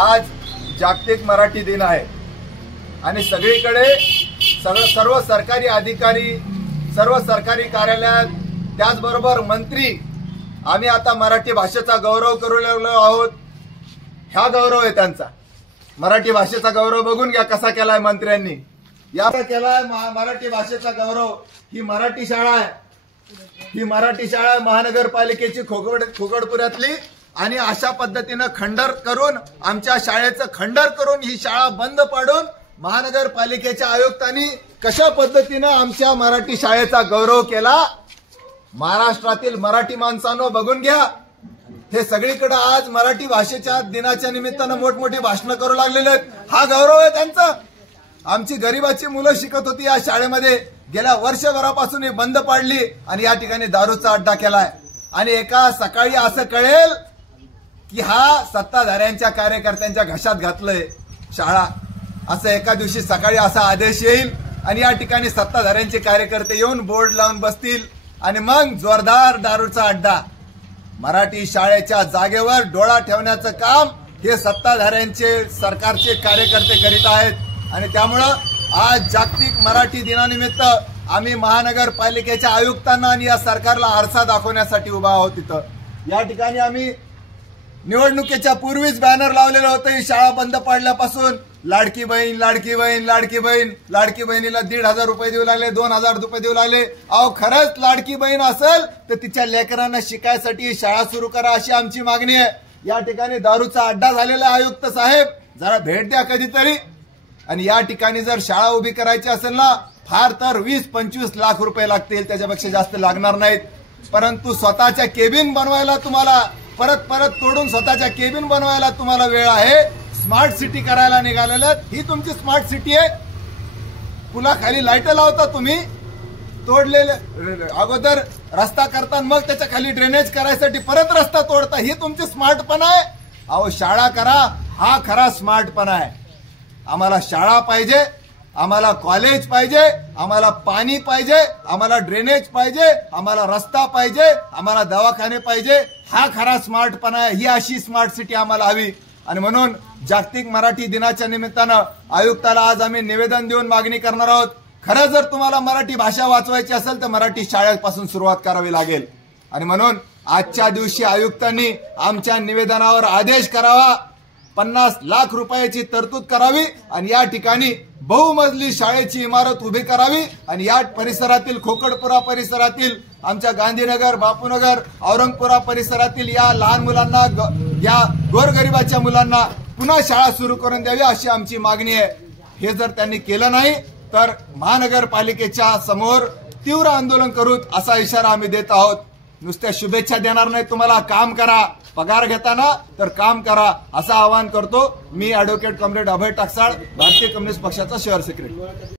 आज जागतिक मराठी दिन आहे आणि सगळीकडे सर्व सरकारी अधिकारी, सर्व सरकारी कार्यालयात, त्याचबरोबर मंत्री आम्ही आता मराठी भाषेचा गौरव करू लागलो आहोत। हा गौरव आहे त्यांचा। मराठी भाषेचा गौरव बघून घ्या कसा केलाय मंत्र्यांनी। या केलाय मराठी भाषेचा गौरव। ही मराठी शाळा आहे, ही मराठी शाळा महानगरपालिकेची खोकडपुऱ्यातली, आणि अशा पद्धतीने खंडर करून, आमच्या शाळेचं खंडर करून ही शाळा बंद पाडून महानगरपालिकेच्या आयुक्तांनी कशा पद्धतीने आमच्या मराठी शाळेचा गौरव केला। महाराष्ट्रातील मराठी माणसांनो बघून घ्या, हे सगळीकडे आज मराठी भाषेच्या दिनाच्या निमित्तानं मोठमोठी भाषणं करू लागलेले आहेत। हा गौरव आहे त्यांचा। आमची गरिबाची मुलं शिकत होती या शाळेमध्ये, गेल्या वर्षभरापासून ही बंद पाडली आणि या ठिकाणी दारूचा अड्डा केलाय। आणि एका सकाळी असं कळेल की हा सत्ताधाऱ्यांच्या कार्यकर्त्यांच्या घशात घातलंय शाळा, असं एका दिवशी सकाळी असा आदेश येईल आणि या ठिकाणी सत्ताधाऱ्यांचे कार्यकर्ते येऊन बोर्ड लावून बसतील आणि मग जोरदार दारूचा अड्डा। मराठी शाळेच्या जागेवर डोळा ठेवण्याचं काम हे सत्ताधाऱ्यांचे, सरकारचे कार्यकर्ते करीत आहेत। आणि त्यामुळं आज जागतिक मराठी दिनानिमित्त आम्ही महानगरपालिकेच्या आयुक्तांना आणि या सरकारला आरसा दाखवण्यासाठी उभा आहोत। तिथं या ठिकाणी आम्ही निवडणुकीच्या पूर्वीच बॅनर लावलेलं होतं, ही शाळा बंद पाडल्यापासून लाडकी बहीण, लाडकी बहीण, लाडकी बहीण, लाडकी बहिणीला 1,500 रुपये देऊ लागले, 2,000 रुपये देऊ लागले। अहो खरंच लाडकी बहीण असेल तर तिच्या लेकरांना शिकायसाठी ही शाळा सुरू करा अशी आमची मागणी आहे। या ठिकाणी दारूचा अड्डा झालेला आयुक्त साहेब, जरा भेट द्या कधीतरी। आणि या ठिकाणी जर शाळा उभी करायची असेल ना, फार तर 20-25 लाख रुपये लागतील, त्याच्यापेक्षा जास्त लागणार नाहीत। परंतु स्वतःच्या केबिन बनवायला तुम्हाला परत तोडून स्वतःच्या केबिन बनवायला तुम्हाला वेळ आहे। स्मार्ट सिटी करायला निघालेल्यात, ही तुमची स्मार्ट सिटी आहे। पुलाखाली लाईट लावता तुम्ही, तोडलेले अगोदर रस्ता करता, मग त्याच्या खाली ड्रेनेज करायसाठी परत रस्ता तोडता, ही तुमची स्मार्टपणा आहे। अहो शाळा करा, हा खरा स्मार्टपणा आहे। आम्हाला शाळा पाहिजे, आम्हाला कॉलेज पाहिजे, आम्हाला पाणी पाहिजे, आम्हाला ड्रेनेज पाहिजे, आम्हाला रस्ता पाहिजे, आम्हाला दवाखाने पाहिजे, हा खरा स्मार्टपणा आहे। ही अशी स्मार्ट सिटी आम्हाला हवी। आणि म्हणून जागतिक मराठी दिनाच्या निमित्तानं आयुक्ताला आज आम्ही निवेदन देऊन मागणी करणार आहोत। खरं जर तुम्हाला मराठी भाषा वाचवायची असेल तर मराठी शाळेपासून सुरुवात करावी लागेल। आणि म्हणून आजच्या दिवशी आयुक्तांनी आमच्या निवेदनावर आदेश करावा, 50 लाख रुपयाची तरतूद करावी आणि या ठिकाणी बहुमजली शाळेची इमारत उभी करावी। आणि या परिसरातील, खोकडपुरा परिसरातील, आमच्या गांधीनगर, बापूनगर, औरंगपुरा परिसरातील या लहान मुलांना, या गोरगरिबाच्या मुलांना पुन्हा शाळा सुरू करून द्यावी अशी आमची मागणी आहे। हे जर त्यांनी केलं नाही तर महानगरपालिकेच्या समोर तीव्र आंदोलन करू असा इशारा आम्ही देत आहोत। नुसत्या शुभेच्छा देणार नाही, तुम्हाला काम करा, पगार घेताना तर काम करा असं आवाहन करतो मी, ॲडव्होकेट कॉम्रेड अभय टाकसाळ, भारतीय कम्युनिस्ट पक्षाचा शहर सेक्रेटरी।